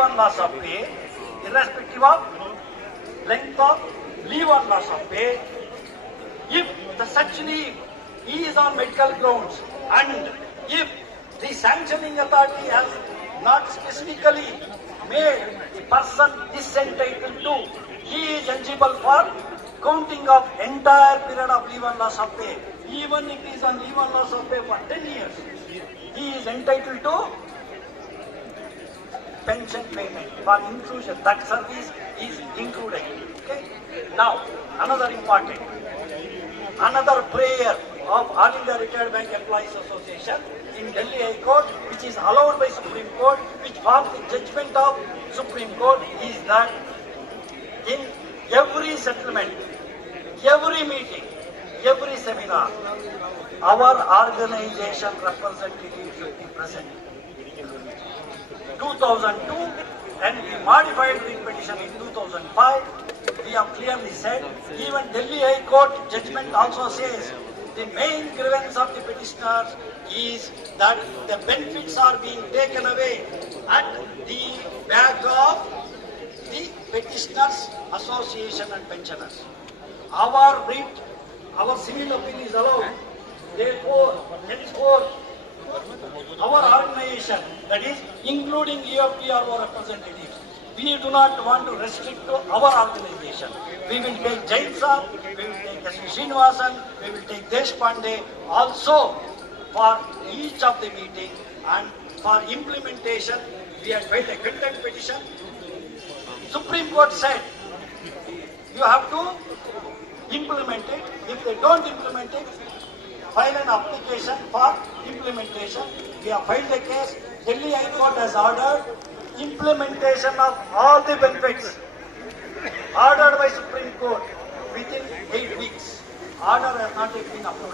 on loss of pay, irrespective of length of leave on loss of pay, if the such leave is on medical grounds and if the sanctioning authority has not specifically made the person is entitled to, he is eligible for counting of entire period of leave on loss of pay. Even if he is on leave on loss of pay for 10 years, he is entitled to pension payment for inclusion. That service is included. Okay. Now, another prayer of All India Retired Bank Employees Association in Delhi High Court, which is allowed by Supreme Court, which forms the judgment of Supreme Court, is that in every settlement, every meeting, every seminar, our organization representative should be present. 2002, and we modified the petition in 2005. We have clearly said, even Delhi High Court judgment also says, the main grievance of the petitioners is that the benefits are being taken away at the back of the petitioners association and pensioners. Our writ, our civil appeal is allowed. Therefore, henceforth, our organization, that is including UFTRO representatives, we do not want to restrict to our organization. We will take Jain Saab, we will take S.V. Srinivasan, we will take Deshpande also for each of the meeting, and for implementation we have made a contempt petition. Supreme Court said you have to implement it. If they don't implement it, file an application for implementation. We have filed a case. Delhi High Court has ordered implementation of all the benefits ordered by Supreme Court within 8 weeks. Order has not yet been approved.